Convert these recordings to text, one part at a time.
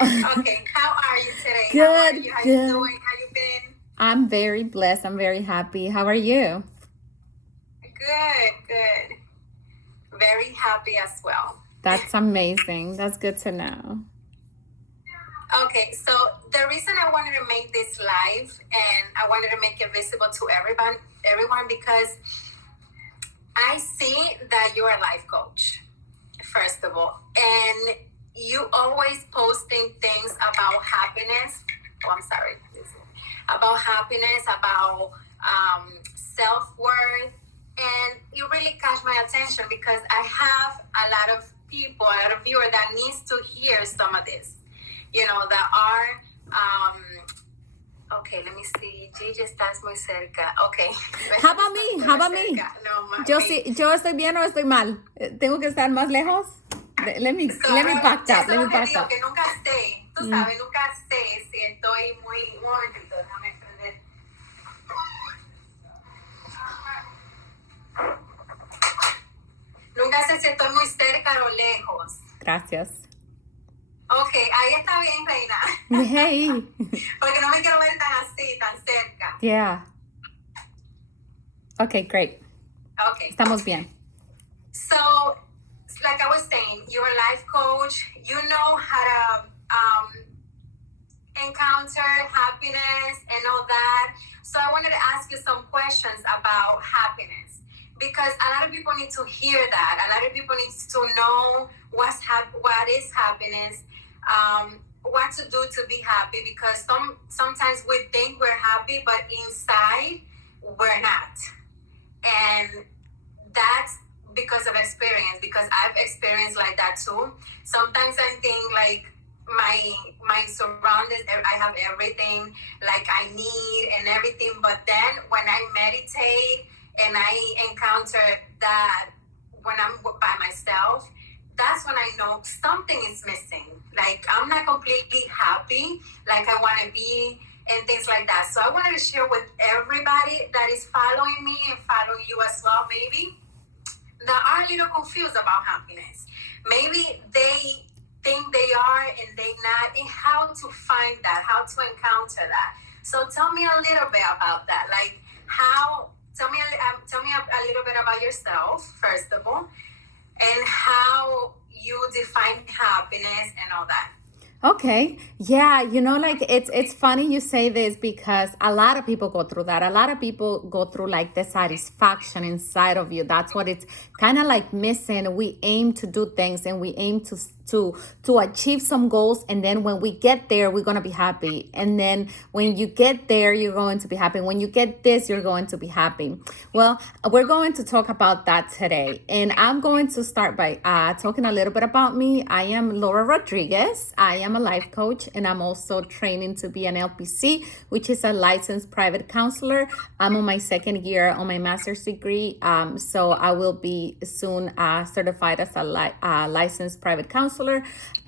Okay, how are you today? How are Good, you? How you good. doing? How you been? I'm very blessed. I'm very happy. How are you? Good, good. Very happy as well. That's amazing. That's good to know. Okay, so the reason I wanted to make this live and I wanted to make it visible to everyone because I see that you're a life coach, first of all, and you always posting things about happiness. Oh, I'm sorry. About happiness, about self worth, and you really catch my attention because I have a lot of people, a lot of viewers that needs to hear some of this. That are. Ok, let me see. Gigi, estás muy cerca. Ok. How about me? How about me? No, Yo me. sí, yo estoy bien o estoy mal. Tengo que estar más lejos. Let me back up. Eso es Let me lo que back digo, up. que nunca sé. Tú Mm. sabes, nunca sé si estoy muy. Un momentito, déjame prender. Nunca sé si estoy muy cerca o lejos. Gracias. Ok, ahí está bien, reina. Hey. Porque no me quiero ver tan así, tan cerca. Yeah. Okay, great. Okay. Estamos bien. So, like I was saying, you're a life coach. You know how to encounter happiness and all that. So I wanted to ask you some questions about happiness because a lot of people need to hear that. A lot of people need to know what is happiness, what to do to be happy. Because sometimes we think we're happy, but inside we're not, and that's because of experience. Because I've experienced like that too. Sometimes I think like my surroundings, I have everything like I need and everything, but then when I meditate and I encounter that when I'm by myself, that's when I know something is missing. Like I'm not completely happy like I want to be and things like that. So I wanted to share with everybody that is following me and following you as well, maybe, that are a little confused about happiness. Maybe they think they are and they not, and how to find that, how to encounter that. So tell me a little bit about that. Like how, tell me a little bit about yourself, first of all, and how you define happiness and all that. Okay. Yeah, like it's funny you say this because a lot of people go through that. A lot of people go through like the satisfaction inside of you. That's what it's kind of like missing. We aim to do things and we aim to achieve some goals, and then when we get there, we're going to be happy. And then when you get there, you're going to be happy. When you get this, you're going to be happy. Well, we're going to talk about that today. And I'm going to start by talking a little bit about me. I am Laura Rodriguez. I am a life coach, and I'm also training to be an LPC, which is a licensed private counselor. I'm on my second year on my master's degree. So I will be soon certified as a licensed private counselor.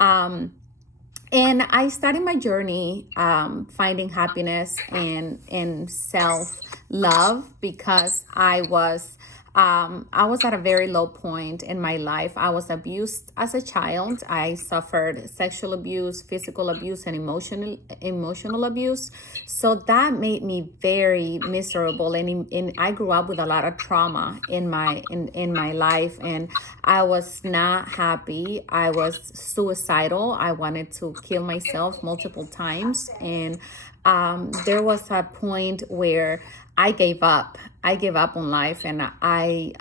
And I started my journey finding happiness and self love because I was at a very low point in my life. I was abused as a child. I suffered sexual abuse, physical abuse, and emotional abuse. So that made me very miserable, and I grew up with a lot of trauma in my life, and I was not happy. I was suicidal. I wanted to kill myself multiple times, and there was a point where I gave up. I gave up on life, and I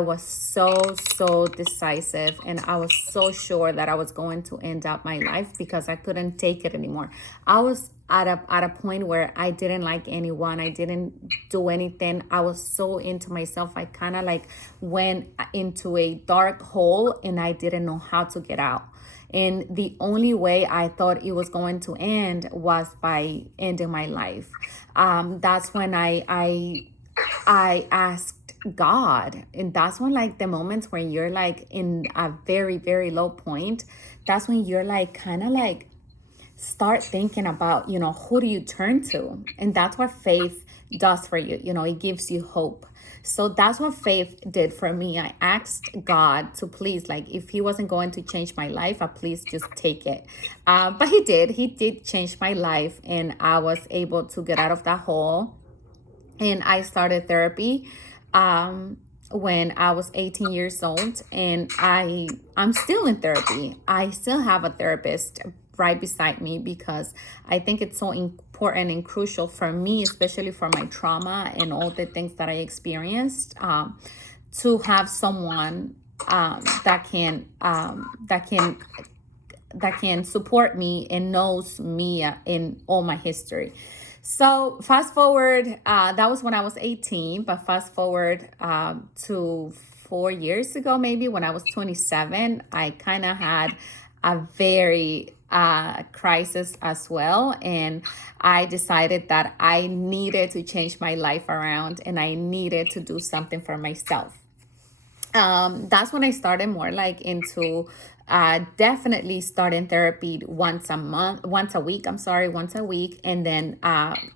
was so decisive, and I was so sure that I was going to end up my life because I couldn't take it anymore. I was at a point where I didn't like anyone. I didn't do anything. I was so into myself. I kind of like went into a dark hole, and I didn't know how to get out. And the only way I thought it was going to end was by ending my life. That's when I asked God, and that's when like the moments when you're like in a very low point. That's when you're like kind of like start thinking about, who do you turn to? And that's what faith does for you. It gives you hope. So that's what faith did for me. I asked God to please, like, if He wasn't going to change my life, please just take it. But He did. He did change my life, and I was able to get out of that hole. And I started therapy when I was 18 years old, and I'm still in therapy. I still have a therapist right beside me because I think it's so important and crucial for me, especially for my trauma and all the things that I experienced, to have someone that can support me and knows me in all my history. So fast forward, that was when I was 18, but fast forward to 4 years ago, maybe when I was 27, I kind of had a very crisis as well. And I decided that I needed to change my life around and I needed to do something for myself. That's when I started more like into definitely starting therapy once a week, and then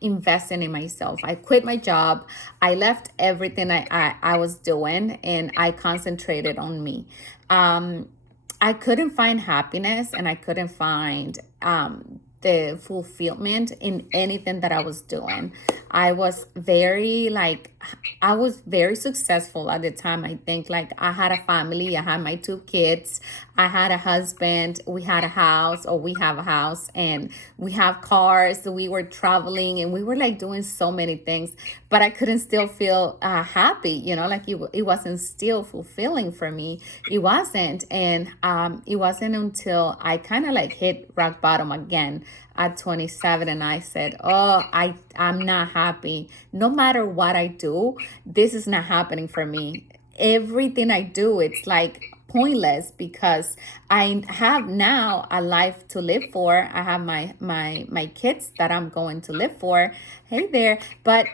investing in myself. I quit my job. I left everything I was doing and I concentrated on me. I couldn't find happiness and I couldn't find the fulfillment in anything that I was doing. I was very successful at the time. I think like I had a family, I had my 2 kids, I had a husband, we had a house, or we have a house, and we have cars. So we were traveling and we were like doing so many things, but I couldn't still feel happy, like it wasn't still fulfilling for me. It wasn't. And it wasn't until I kind of like hit rock bottom again at 27, and I said, oh, I'm not happy. No matter what I do, this is not happening for me. Everything I do, it's like pointless because I have now a life to live for. I have my kids that I'm going to live for. Hey there. But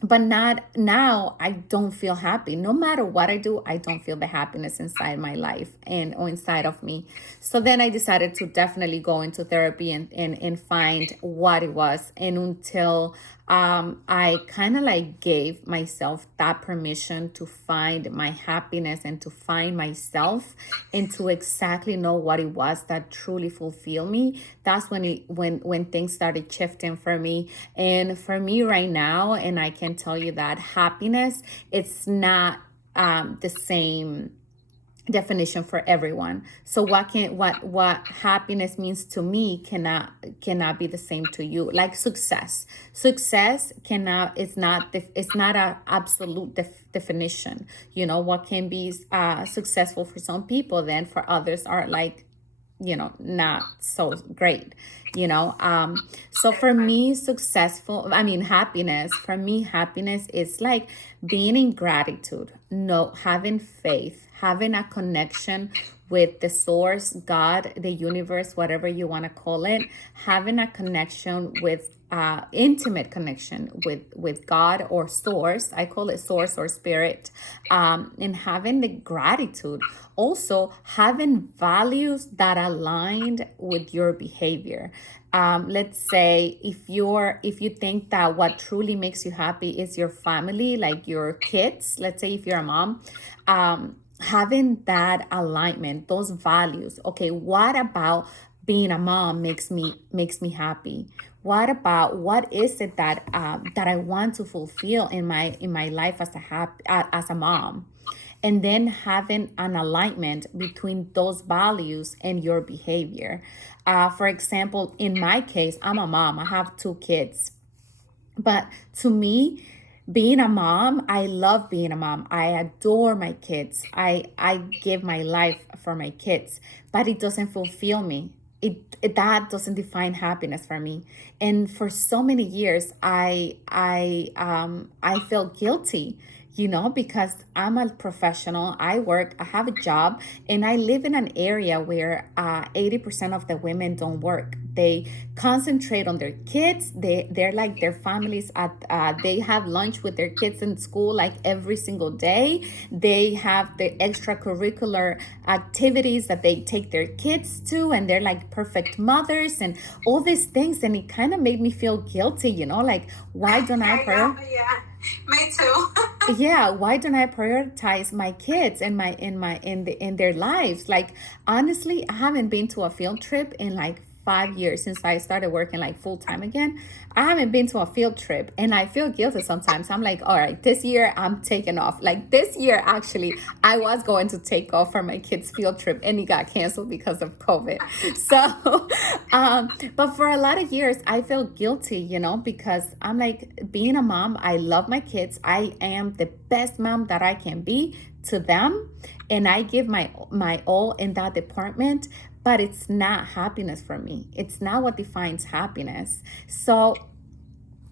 not now. I don't feel happy. No matter what I do, I don't feel the happiness inside my life or inside of me. So then I decided to definitely go into therapy and find what it was. And until I kind of like gave myself that permission to find my happiness and to find myself and to exactly know what it was that truly fulfilled me. That's when things started shifting for me. And for me right now, and I can tell you that happiness, it's not the same definition for everyone. So what happiness means to me cannot be the same to you. Like success cannot, it's not a absolute definition. What can be successful for some people, then for others are like, not so great. So for me, happiness is like being in gratitude, having faith, having a connection with the source, God, the universe, whatever you want to call it, having a connection with intimate connection with God or source. I call it source or spirit. And having the gratitude, also having values that aligned with your behavior. Let's say if you think that what truly makes you happy is your family, like your kids, let's say if you're a mom, having that alignment, those values. Okay, what about being a mom makes me happy? What is it that I want to fulfill in my life as a mom? And then having an alignment between those values and your behavior. For example, in my case, I'm a mom. I have 2 kids. But to me, being a mom, I love being a mom. I adore my kids. I give my life for my kids, but it doesn't fulfill me. That doesn't define happiness for me. And for so many years, I felt guilty. because I'm a professional. I have a job, and I live in an area where 80% of the women don't work. They concentrate on their kids. They're like their families they have lunch with their kids in school like every single day. They have the extracurricular activities that they take their kids to, and they're like perfect mothers and all these things. And it kind of made me feel guilty, like, why don't I I know, yeah. Me too. yeah, why don't I prioritize my kids and in their lives? Like, honestly, I haven't been to a field trip in like 5 years since I started working like full time again. I haven't been to a field trip, and I feel guilty sometimes. I'm like, all right, this year I'm taking off. Like, this year, actually, I was going to take off for my kids' field trip, and it got canceled because of COVID. So, but for a lot of years, I feel guilty, because I'm like, being a mom, I love my kids. I am the best mom that I can be to them, and I give my all in that department. But it's not happiness for me. It's not what defines happiness. So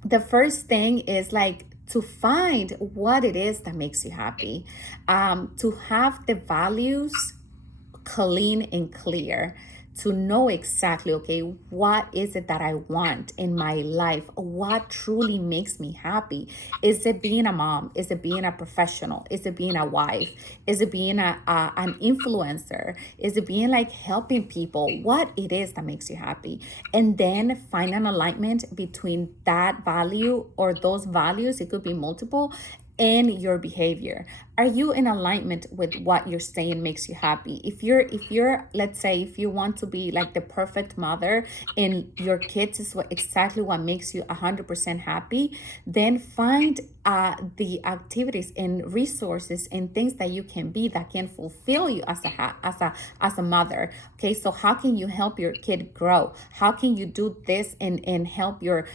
the first thing is like to find what it is that makes you happy, to have the values clean and clear, to know exactly, okay, what is it that I want in my life? What truly makes me happy? Is it being a mom? Is it being a professional? Is it being a wife? Is it being an influencer? Is it being like helping people? What it is that makes you happy? And then find an alignment between that value or those values. It could be multiple, and your behavior. Are you in alignment with what you're saying makes you happy? If you're let's say, if you want to be like the perfect mother and your kids is exactly what makes you 100% happy, then find the activities and resources and things that you can be that can fulfill you as a mother. Okay, so how can you help your kid grow? How can you do this and help your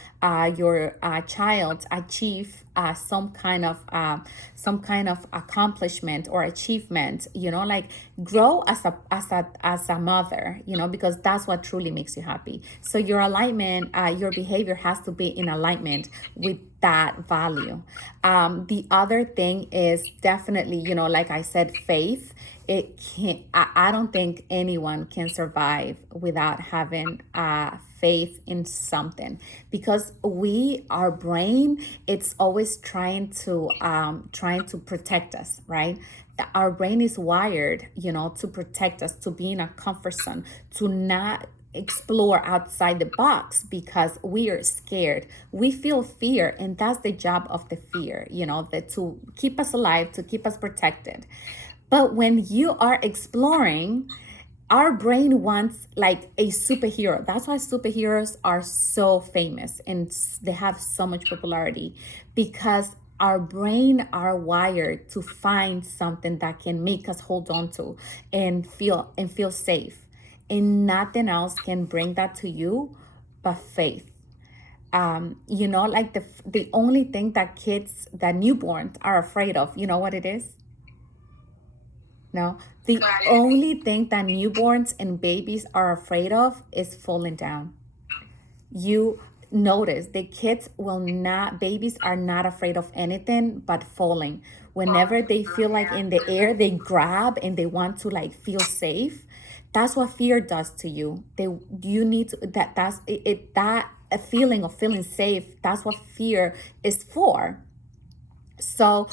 child achieve some kind of accomplishment or achievement, like grow as a mother, because that's what truly makes you happy. So your alignment, your behavior has to be in alignment with that value. The other thing is definitely, like I said, faith. It can't, I don't think anyone can survive without having faith in something, because our brain, it's always trying to protect us, right? Our brain is wired, to protect us, to be in a comfort zone, to not explore outside the box, because we are scared. We feel fear, and that's the job of the fear, that to keep us alive, to keep us protected. But when you are exploring, our brain wants like a superhero. That's why superheroes are so famous and they have so much popularity, because our brain are wired to find something that can make us hold on to and feel safe. And nothing else can bring that to you but faith. Like the only thing that newborns are afraid of, you know what it is? No, the Got it. only thing that newborns and babies are afraid of is falling down. You notice the kids will not, babies are not afraid of anything but falling. Whenever they feel like in the air, they grab and they want to like feel safe. That's what fear does to you. You need to, that's it, that a feeling of feeling safe. That's what fear is for. So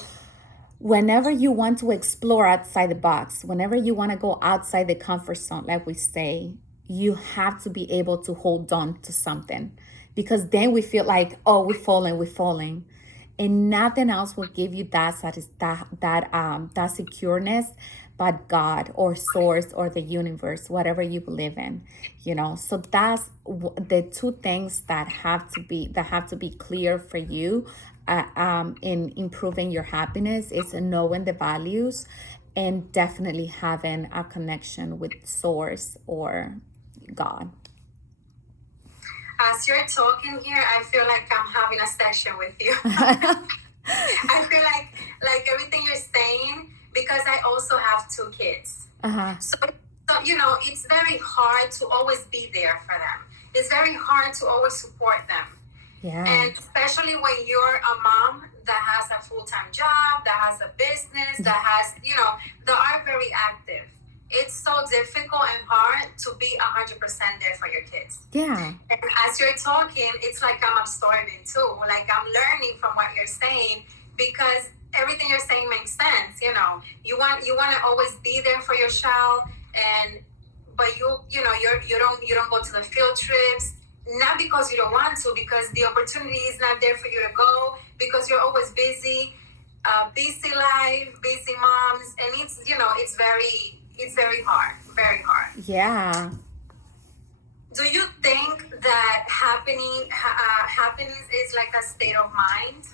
whenever you want to explore outside the box, whenever you want to go outside the comfort zone, like we say, you have to be able to hold on to something, because then we feel like, oh, we're falling. And nothing else will give you that secureness but God or source or the universe, whatever you believe in, So that's the two things that have to be clear for you in improving your happiness, is knowing the values and definitely having a connection with source or God. As you're talking here, I feel like I'm having a session with you. I feel like everything you're saying, because I also have 2 kids. Uh-huh. So it's very hard to always be there for them. It's very hard to always support them. Yeah. And especially when you're a mom that has a full-time job, that has a business, that has, that are very active. It's so difficult and hard to be 100% there for your kids. Yeah. And as you're talking, it's like I'm absorbing too. Like I'm learning from what you're saying, because everything you're saying makes sense. You want to always be there for your child, but you don't go to the field trips, not because you don't want to, because the opportunity is not there for you to go, because you're always busy, busy life, busy moms, and it's very hard, very hard. Yeah. Do you think that happiness is like a state of mind?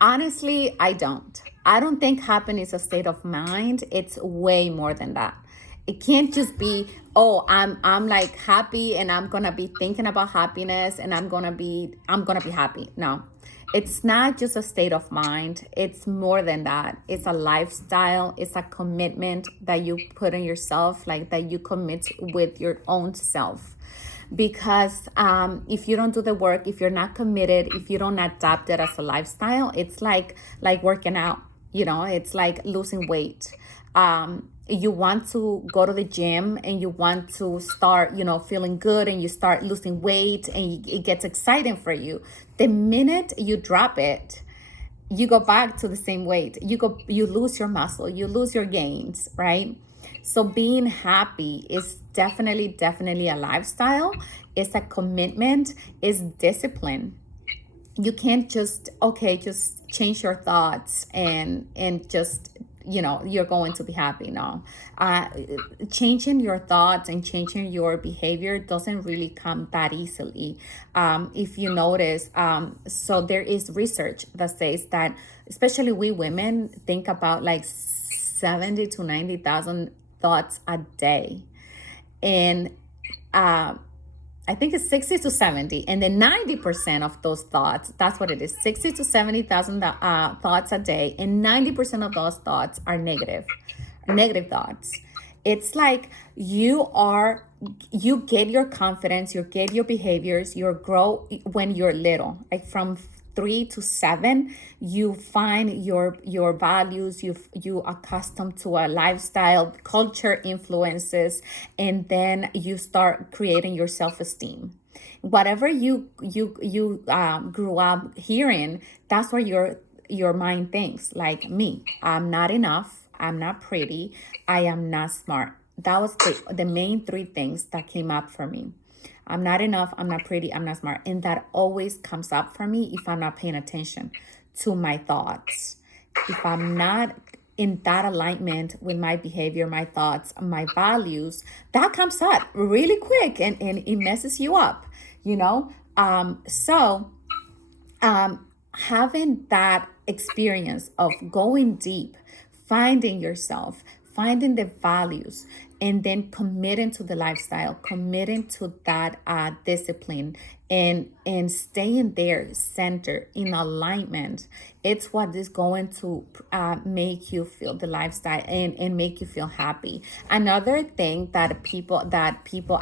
Honestly, I don't. I don't think happiness is a state of mind. It's way more than that. It can't just be, oh, I'm like happy and I'm gonna be thinking about happiness and I'm gonna be happy. No. It's not just a state of mind. It's more than that. It's a lifestyle. It's a commitment that you put in yourself, like that you commit with your own self. Because if you don't do the work, if you're not committed, if you don't adapt it as a lifestyle, it's like working out. It's like losing weight. You want to go to the gym and you want to start, feeling good, and you start losing weight and it gets exciting for you. The minute you drop it, you go back to the same weight. You lose your muscle, you lose your gains, right? So being happy is definitely a lifestyle. It's a commitment, it's discipline. You can't just change your thoughts and just you're going to be happy. No. Changing your thoughts and changing your behavior doesn't really come that easily. If you notice, so there is research that says that especially we women think about like 70 to 90,000 thoughts a day, and I think it's 60 to 70, and then 90% of those thoughts, that's what it is, 60 to 70,000 thoughts a day, and 90% of those thoughts are negative thoughts. It's like you get your confidence, you get your behaviors, you grow when you're little, like from 3 to 7, you find your values, you accustomed to a lifestyle, culture influences, and then you start creating your self-esteem. Whatever you grew up hearing, that's what your mind thinks. Like me, I'm not enough, I'm not pretty, I am not smart. That was the main 3 things that came up for me. I'm not enough, I'm not pretty, I'm not smart. And that always comes up for me if I'm not paying attention to my thoughts. If I'm not in that alignment with my behavior, my thoughts, my values, that comes up really quick and it messes you up, So having that experience of going deep, finding yourself, finding the values, and then committing to the lifestyle, committing to that discipline, and staying there centered in alignment. It's what is going to make you feel the lifestyle and make you feel happy. Another thing that people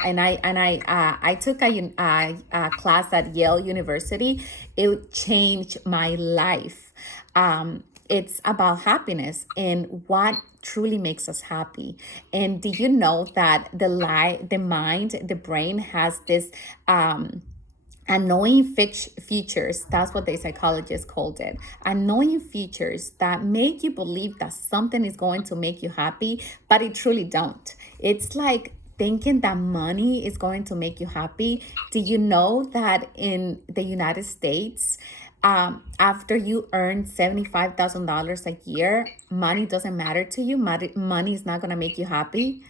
and I took a class at Yale University. It changed my life. It's about happiness and what truly makes us happy. And do you know that the mind, the brain has this annoying features? That's what the psychologists called it. Annoying features that make you believe that something is going to make you happy, but it truly don't. It's like thinking that money is going to make you happy. Do you know that in the United States, after you earn $75,000 a year, money doesn't matter to you? Money is not going to make you happy.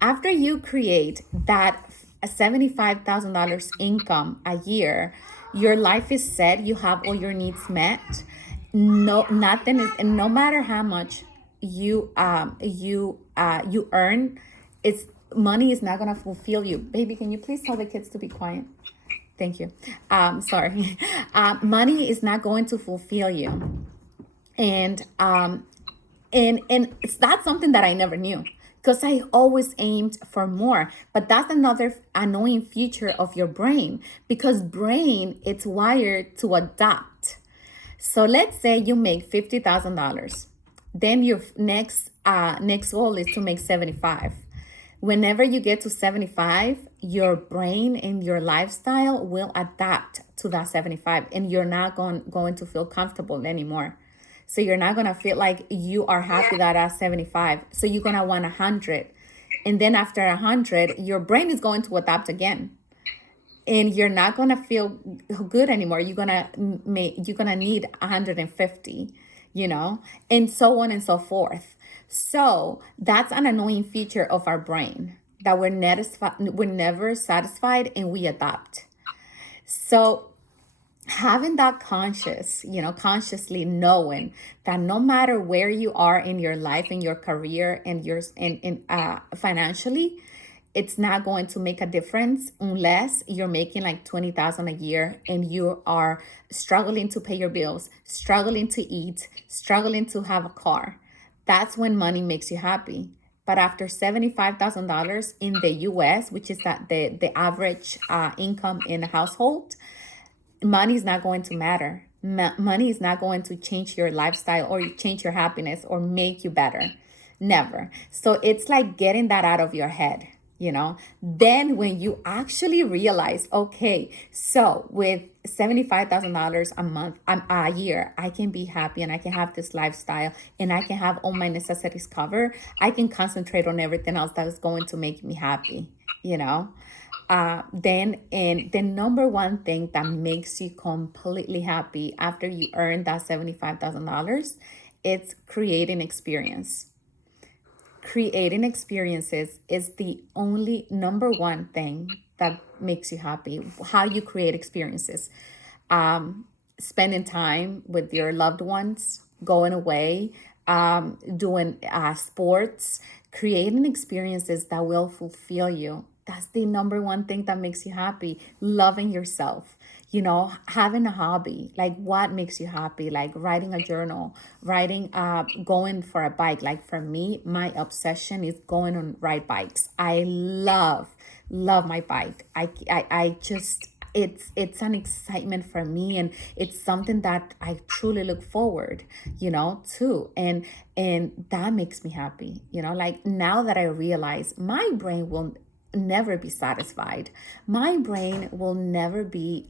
After you create that $75,000 income a year, your life is set. You have all your needs met. Nothing is, and no matter how much you earn, money is not gonna fulfill you. Baby, can you please tell the kids to be quiet? Thank you. Sorry. Money is not going to fulfill you, and that's something that I never knew, because I always aimed for more. But that's another annoying feature of your brain, because brain, it's wired to adapt. So let's say you make $50,000. Then your next goal is to make 75. Whenever you get to 75, your brain and your lifestyle will adapt to that 75, and you're not going to feel comfortable anymore. So you're not going to feel like you are happy Yeah. that at 75. So you're going to want 100. And then after 100, your brain is going to adapt again, and you're not going to feel good anymore. You're going to need 150, and so on and so forth. So that's an annoying feature of our brain, that we're never satisfied, and we adapt. So having that consciously knowing that no matter where you are in your life, in your career, and your in financially, it's not going to make a difference unless you're making like 20,000 a year and you are struggling to pay your bills, struggling to eat, struggling to have a car. That's when money makes you happy. But after $75,000 in the US, which is that the average income in a household, money is not going to matter. Money is not going to change your lifestyle or change your happiness or make you better. Never. So it's like getting that out of your head. Then when you actually realize, okay, so with $75,000 a month, a year, I can be happy and I can have this lifestyle and I can have all my necessities covered. I can concentrate on everything else that is going to make me happy, you know? Then and the number one thing that makes you completely happy after you earn that $75,000, it's creating experience. Creating experiences is the only number one thing that makes you happy. How you create experiences, spending time with your loved ones, going away, doing sports, creating experiences that will fulfill you. That's the number one thing that makes you happy. Loving yourself, having a hobby, like what makes you happy, like writing a journal, going for a bike. Like for me, my obsession is going on ride bikes. I love my bike. I just, it's an excitement for me, and it's something that I truly look forward to, and that makes me happy. Like now that I realize my brain will never be satisfied, my brain will never be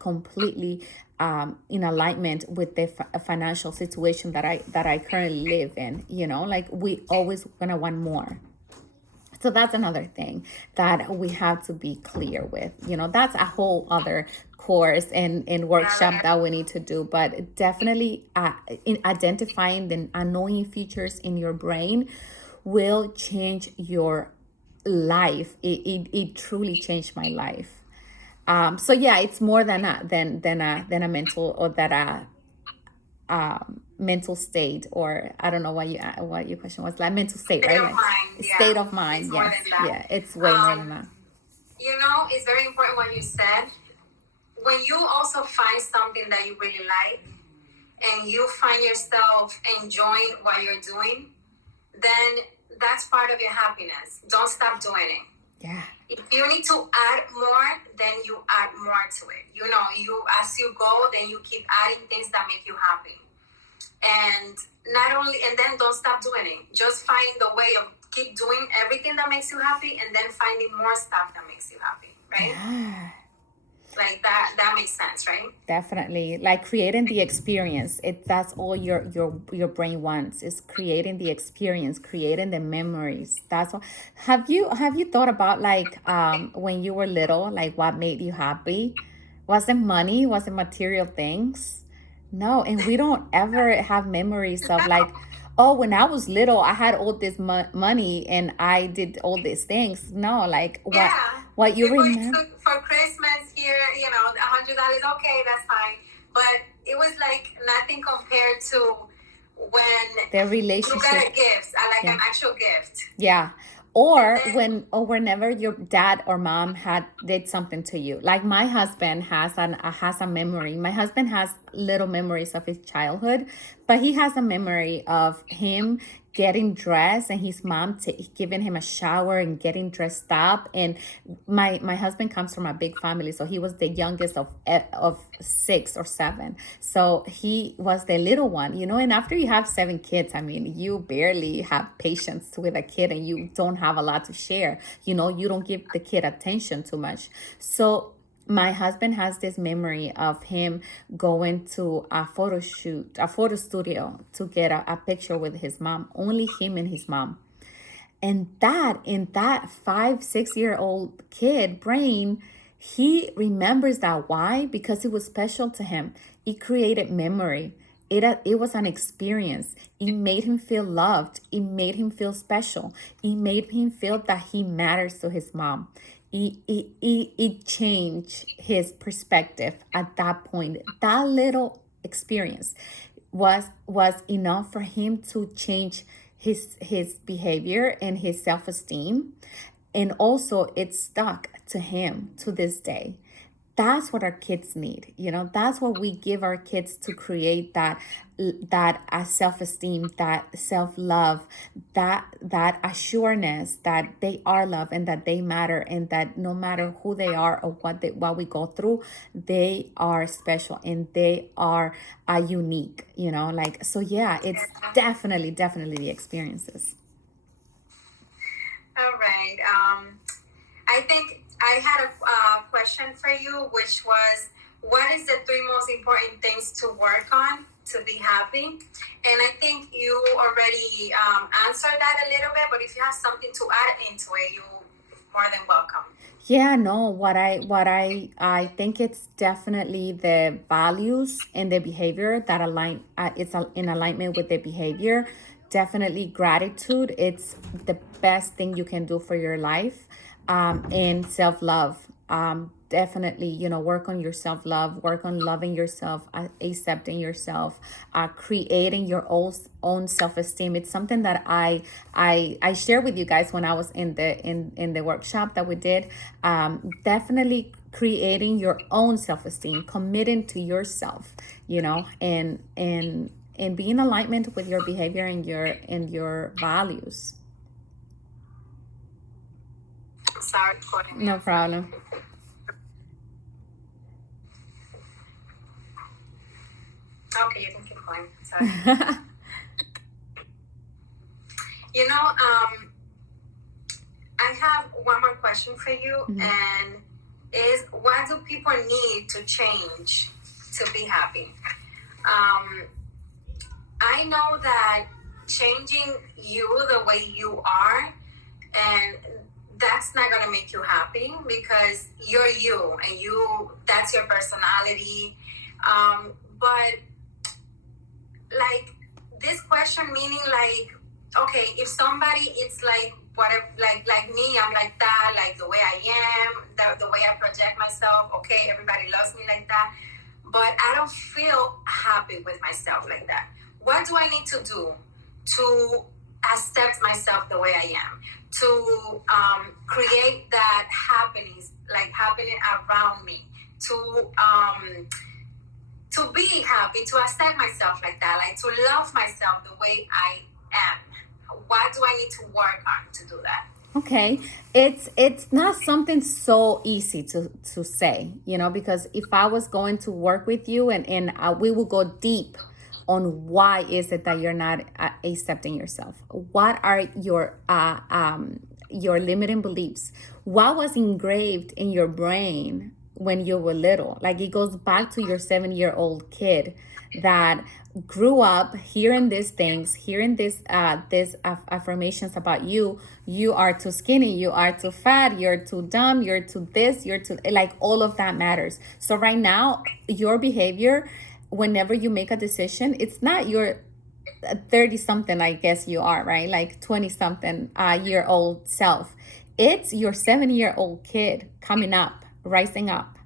completely in alignment with the financial situation that I currently live in. Like we always gonna want more. So that's another thing that we have to be clear with. That's a whole other course and workshop Yeah. that we need to do. But definitely in identifying the annoying features in your brain will change your life. It truly changed my life. So yeah, it's more than a mental, or that a mental state, or I don't know what your question was, like mental state, State right? of Like mind. state Yeah. of mind. It's more Yes, than that. yeah, it's way more than that. It's very important what you said. When you also find something that you really like and you find yourself enjoying what you're doing, then that's part of your happiness. Don't stop doing it. Yeah, If you need to add more, then you add more to it. You as you go, then you keep adding things that make you happy. And then don't stop doing it. Just find the way of keep doing everything that makes you happy, and then finding more stuff that makes you happy, right? yeah, Like that makes sense, right? definitely. Like creating the experience. That's all your brain wants, is creating the experience, creating the memories. That's all. Have you thought about, like, when you were little, like what made you happy? Was it money? Was it material things? No, and we don't ever have memories of, like, oh, when I was little, I had all this money and I did all these things. No, like Yeah. what you If we remember. took for Christmas here, $100, okay, that's fine. But it was like nothing compared to when Their you got relationship. a gift, like Yeah. an actual gift. Yeah. And Or then whenever your dad or mom did something to you. Like my husband has a memory. My husband has little memories of his childhood, but he has a memory of him getting dressed and his mom giving him a shower and getting dressed up. And my husband comes from a big family, so he was the youngest of 6 or 7. So he was the little one, and after you have 7 kids, I mean, you barely have patience with a kid, and you don't have a lot to share. You don't give the kid attention too much. So my husband has this memory of him going to a photo studio to get a picture with his mom, only him and his mom. And that, in that 5, 6 year old kid brain, he remembers that. Why? Because it was special to him. It created memory. It was an experience. It made him feel loved. It made him feel special. It made him feel that he matters to his mom. It changed his perspective at that point. That little experience was enough for him to change his behavior and his self-esteem. And also it stuck to him to this day. That's what our kids need. That's what we give our kids to create that self-esteem, that self-love, that assurance that they are loved and that they matter, and that no matter who they are or what we go through, they are special and they are unique. So yeah, it's definitely the experiences. All right. I think I had a question for you, which was, what is the 3 most important things to work on to be happy? And I think you already answered that a little bit, but if you have something to add into it, you're more than welcome. Yeah, no, what I think it's definitely the values and the behavior that align, in alignment with the behavior. Definitely gratitude. It's the best thing you can do for your life. And self-love. Definitely, work on your self-love, work on loving yourself, accepting yourself, creating your own self-esteem. It's something that I share with you guys when I was in the workshop that we did. Definitely creating your own self-esteem, committing to yourself, and be in alignment with your behavior and your values. Sorry for No problem. Okay, you can keep going. Sorry. I have one more question for you, and is, what do people need to change to be happy? I know that changing you the way you are, and that's not going to make you happy, because you're you, and that's your personality. But like, this question meaning, like, okay, if somebody, it's like, whatever, like me, I'm like that, like the way I am, the way I project myself, okay, everybody loves me like that, but I don't feel happy with myself like that. What do I need to do to accept myself the way I am, to create that happiness, like happening around me, to be happy, to accept myself like that, like to love myself the way I am? What do I need to work on to do that? Okay, it's not something so easy to say, because if I was going to work with you and we will go deep on why is it that you're not accepting yourself. What are your limiting beliefs? What was engraved in your brain when you were little? Like, it goes back to your 7-year-old kid that grew up hearing these things, hearing these affirmations about you. You are too skinny, you are too fat, you're too dumb, you're too this, you're too, like, all of that matters. So right now, your behavior, whenever you make a decision, it's not your 30 something, I guess you are, right? Like 20 something year old self. It's your 7-year-old kid coming up, rising up.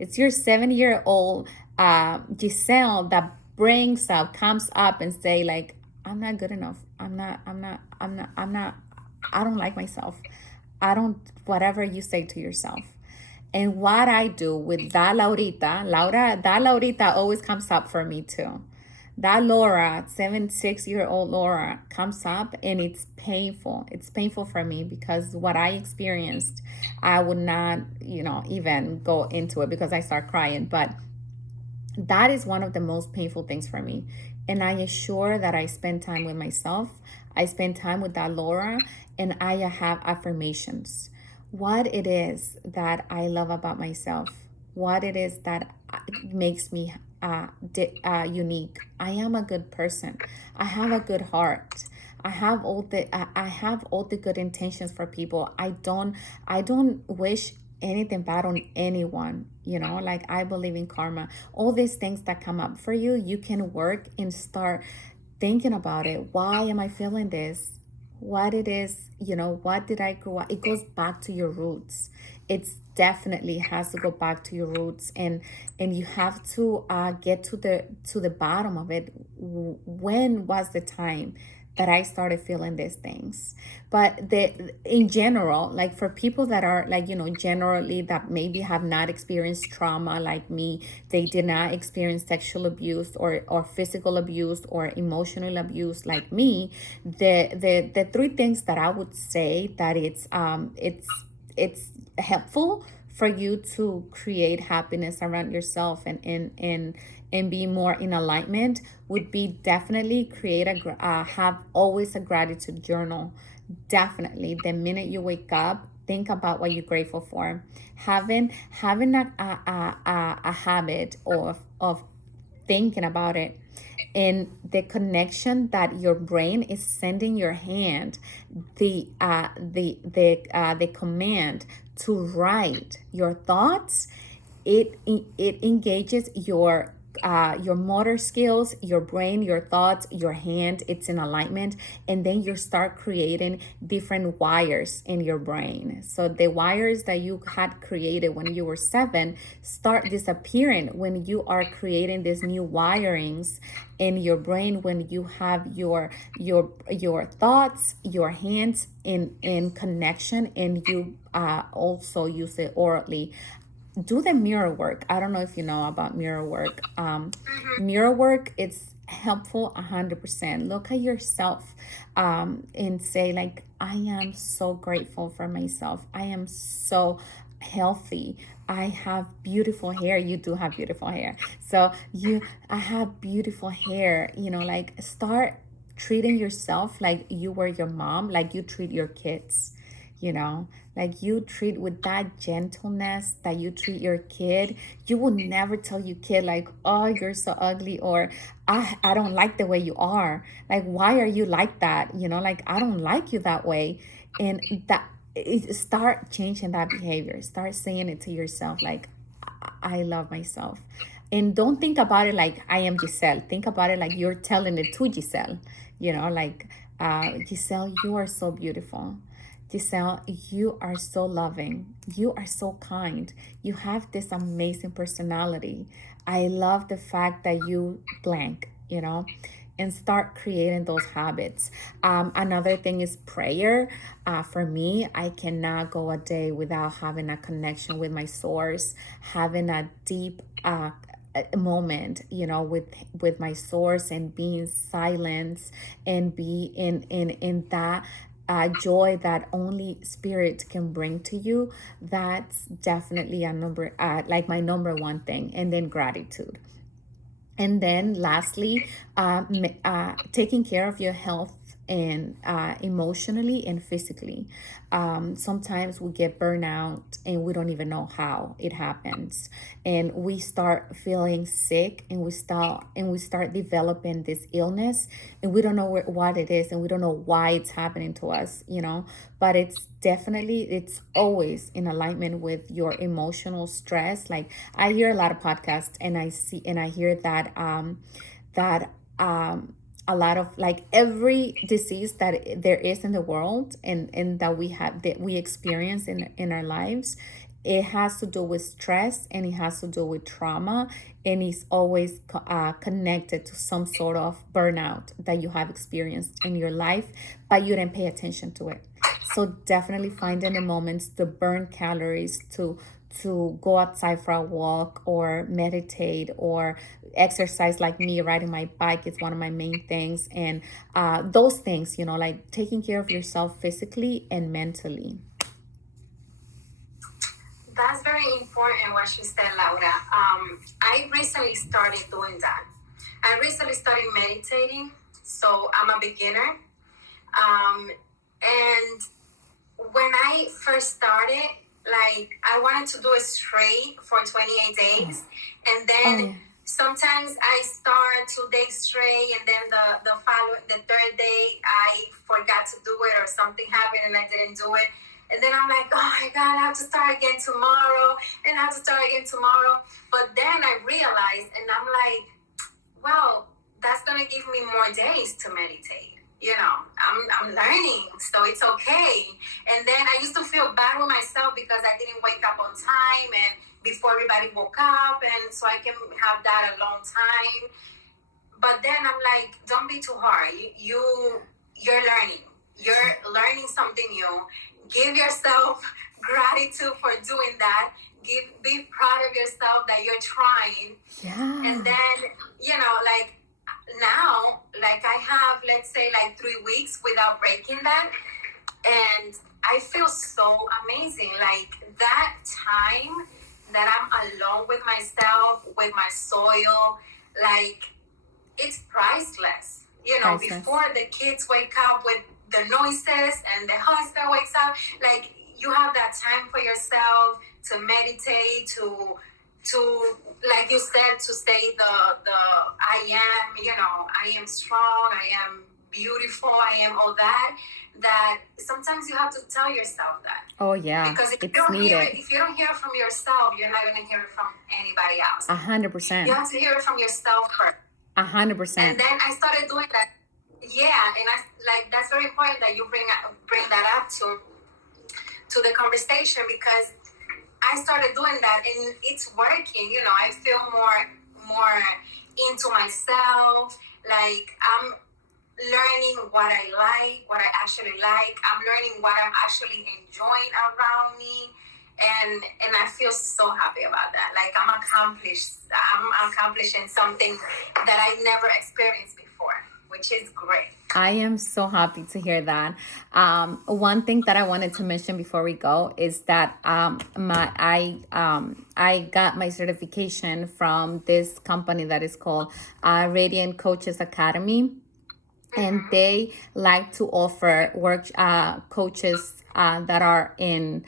It's your 7-year-old Giselle that comes up and say, like, I'm not good enough. I don't like myself. Whatever you say to yourself. And what I do with that Laurita always comes up for me too. that Laura, 6 year old Laura, comes up, and it's painful. It's painful for me because what I experienced, I would not, even go into it because I start crying. But that is one of the most painful things for me. And I assure that I spend time with myself. I spend time with that Laura, and I have affirmations. What it is that I love about myself, what it is that makes me unique. I am a good person. I have a good heart. I have all the good intentions for people. I don't wish anything bad on anyone. Like, I believe in karma. All these things that come up for you, you can work and start thinking about it. Why am I feeling this? What it is, what did I grow up? It goes back to your roots. It's definitely has to go back to your roots, and you have to get to the bottom of it. When was the time that I started feeling these things? But in general, like, for people that are, like, generally, that maybe have not experienced trauma like me, they did not experience sexual abuse or physical abuse or emotional abuse like me. The three things that I would say that it's helpful for you to create happiness around yourself, and be more in alignment, would be definitely have always a gratitude journal. Definitely, the minute you wake up, think about what you're grateful for. Having a habit of thinking about it, and the connection that your brain is sending your hand the command to write your thoughts. It engages your motor skills, your brain, your thoughts, your hand. It's in alignment, and then you start creating different wires in your brain. So the wires that you had created when you were 7 start disappearing when you are creating these new wirings in your brain, when you have your thoughts, your hands in connection, and you also use it orally. Do the mirror work. I don't know if you know about mirror work. Mirror work, it's helpful 100%. Look at yourself, and say, like, I am so grateful for myself. I am so healthy. I have beautiful hair. You do have beautiful hair. So I have beautiful hair. Like, start treating yourself like you were your mom, like you treat your kids. Like, you treat with that gentleness that you treat your kid. You will never tell your kid, like, oh, you're so ugly, or I don't like the way you are. Like, why are you like that? Like, I don't like you that way. And start changing that behavior. Start saying it to yourself, like, I love myself. And don't think about it like I am Giselle. Think about it like you're telling it to Giselle. Like, Giselle, you are so beautiful. Giselle, you are so loving. You are so kind. You have this amazing personality. I love the fact that you blank, and start creating those habits. Another thing is prayer. For me, I cannot go a day without having a connection with my source, having a deep a moment, with my source, and being silent, and be in that joy that only spirit can bring to you. That's definitely like my number one thing. And then gratitude. And then lastly, taking care of your health, and emotionally and physically. Sometimes we get burnout, and we don't even know how it happens, and we start feeling sick, and we start developing this illness, and we don't know what it is, and we don't know why it's happening to us. But it's always in alignment with your emotional stress. Like, I hear a lot of podcasts, and I hear that that a lot of, like, every disease that there is in the world, and that we experience in our lives, it has to do with stress, and it has to do with trauma, and it's always connected to some sort of burnout that you have experienced in your life, but you didn't pay attention to it. So definitely finding the moments to burn calories, to go outside for a walk or meditate or exercise, like me riding my bike is one of my main things. And those things, like taking care of yourself physically and mentally. That's very important what she said, Laura. I recently started doing that. I recently started meditating, so I'm a beginner. And when I first started, like I wanted to do it straight for 28 days, and then sometimes I start 2 days straight, and then the third day I forgot to do it, or something happened and I didn't do it. And then I'm like, oh my God, I have to start again tomorrow, and I have to start again tomorrow. But then I realized, and I'm like, well, that's gonna give me more days to meditate. I'm learning, so it's okay. And then I used to feel bad with myself because I didn't wake up on time and before everybody woke up, and so I can have that alone time. But then I'm like, don't be too hard. You're learning. You're learning something new. Give yourself gratitude for doing that. Be proud of yourself that you're trying. Yeah. And then, like now, like I have, let's say, like 3 weeks without breaking that. And I feel so amazing. Like that time that I'm alone with myself, with my soil, like it's priceless. Priceless. Before the kids wake up with the noises and the husband wakes up, like you have that time for yourself to meditate, to like you said, to say the I am strong, I am beautiful, I am all that sometimes you have to tell yourself that. Oh yeah, because if it's you don't needed. If you don't hear it from yourself, you're not going to hear it from anybody else. 100%. You have to hear it from yourself first. 100%. And then I started doing that. Yeah, and I like that's very important that you bring that up to the conversation, because I started doing that and it's working. I feel more into myself. Like I'm learning what I like, what I actually like. I'm learning what I'm actually enjoying around me. And I feel so happy about that. Like I'm accomplishing something that I never experienced before, which is great. I am so happy to hear that. One thing that I wanted to mention before we go is that I got my certification from this company that is called Radiant Coaches Academy, and they like to offer coaches that are in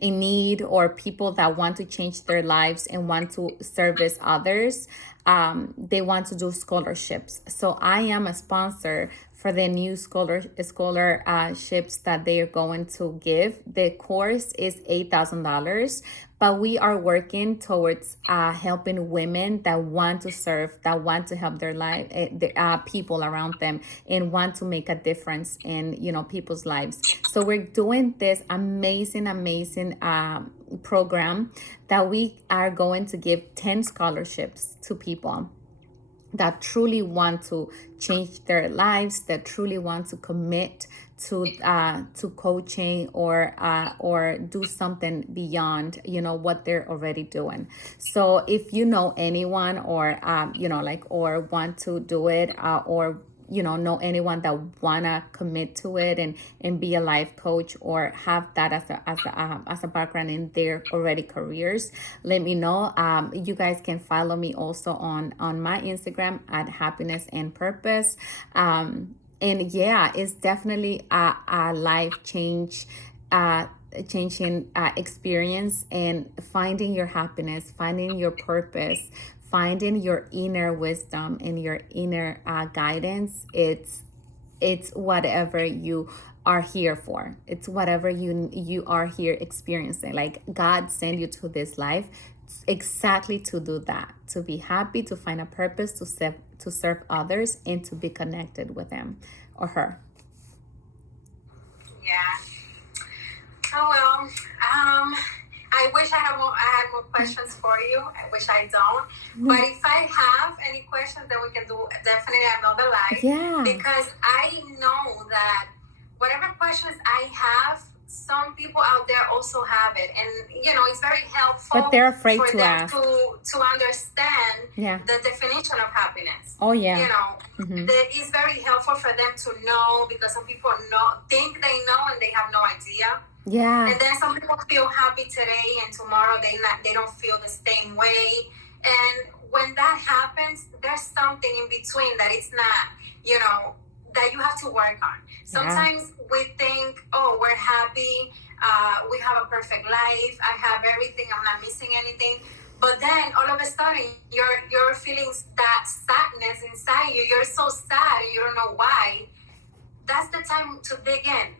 need, or people that want to change their lives and want to service others. They want to do scholarships. So I am a sponsor for the new scholarships that they are going to give. The course is $8,000, but we are working towards helping women that want to serve, that want to help their life, people around them, and want to make a difference in people's lives. So we're doing this amazing program that we are going to give 10 scholarships to people that truly want to change their lives, that truly want to commit to coaching or do something beyond what they're already doing. So if you know anyone, or or want to do it, or know anyone that wanna commit to it and be a life coach, or have that as a background in their already careers, let me know. You guys can follow me also on my Instagram at Happiness and Purpose. And yeah, it's definitely a life changing experience, and finding your happiness, finding your purpose, finding your inner wisdom and your inner guidance. It's whatever you are here for. It's whatever you are here experiencing. Like God sent you to this life exactly to do that, to be happy, to find a purpose, to serve others, and to be connected with him or her. Yeah. Oh well. I wish I had more questions for you. I wish I don't. But if I have any questions, then we can do definitely another live. Yeah. Because I know that whatever questions I have, some people out there also have it, and it's very helpful. But they're afraid for to them ask. to understand Yeah. the definition of happiness. Oh yeah. It's very helpful for them to know, because some people think they know and they have no idea. Yeah. And then some people feel happy today and tomorrow they don't feel the same way. And when that happens, there's something in between that it's not, that you have to work on. Sometimes we think, oh, we're happy, we have a perfect life, I have everything, I'm not missing anything. But then all of a sudden you're feeling that sadness inside you. You're so sad and you don't know why. That's the time to dig in.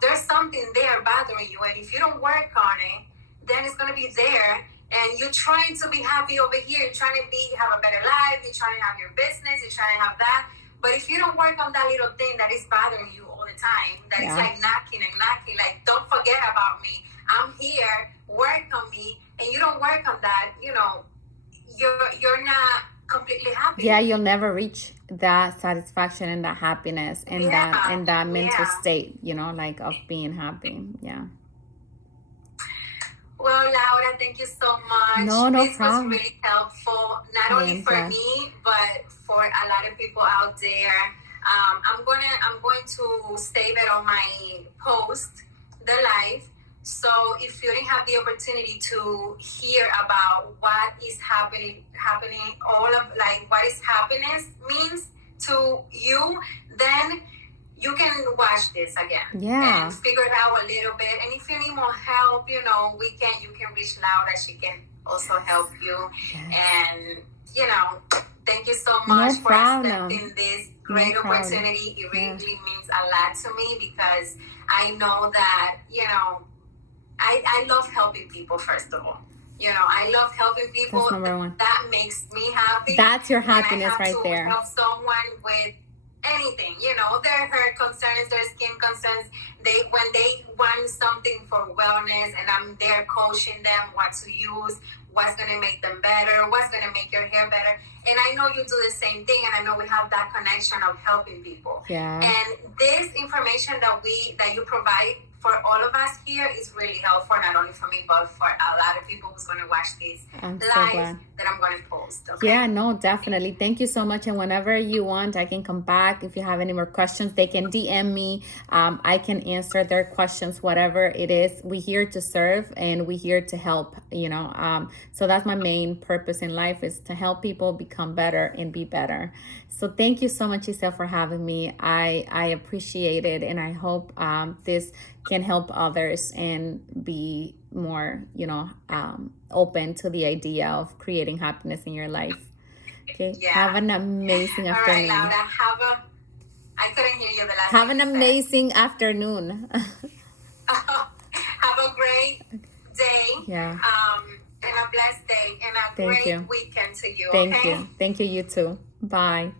There's something there bothering you, and if you don't work on it, then it's gonna be there. And you're trying to be happy over here, you're trying to have a better life, you're trying to have your business, you're trying to have that. But if you don't work on that little thing that is bothering you all the time, that is like knocking and knocking, like, don't forget about me, I'm here, work on me, and you don't work on that, you're not completely happy. Yeah, you'll never reach that satisfaction and that happiness and that mental state, like of being happy. Yeah. Well, Laura, thank you so much. No this problem. was really helpful, not only for me, but for a lot of people out there. I'm going to save it on my post, the live. So if you didn't have the opportunity to hear about what is happening, what is happiness means to you, then you can watch this again and figure it out a little bit. And if you need more help, you can reach Laura. She can also help you. And thank you so much for accepting this great opportunity. It really means a lot to me, because I know that I love helping people. First of all, I love helping people. That's number one. That makes me happy. That's your happiness right there. Help someone with anything, their hair concerns, their skin concerns. When they want something for wellness, and I'm there coaching them what to use, what's gonna make them better, what's gonna make your hair better. And I know you do the same thing, and I know we have that connection of helping people. Yeah. And this information that you provide for all of us here is really helpful, not only for me, but for a lot of people who's going to watch this live that I'm going to post. Okay? Yeah, no, definitely. Thank you so much. And whenever you want, I can come back. If you have any more questions, they can DM me. I can answer their questions, whatever it is. We're here to serve, and we're here to help, so that's my main purpose in life, is to help people become better and be better. So thank you so much, Giselle, for having me. I appreciate it, and I hope this can help others and be more, open to the idea of creating happiness in your life. Okay. Yeah. Have an amazing afternoon. All right, Laura. I couldn't hear you the last. Have an amazing afternoon. Have a great day. Yeah. And a blessed day, and a great weekend to you. Thank you. Thank you. You too. Bye.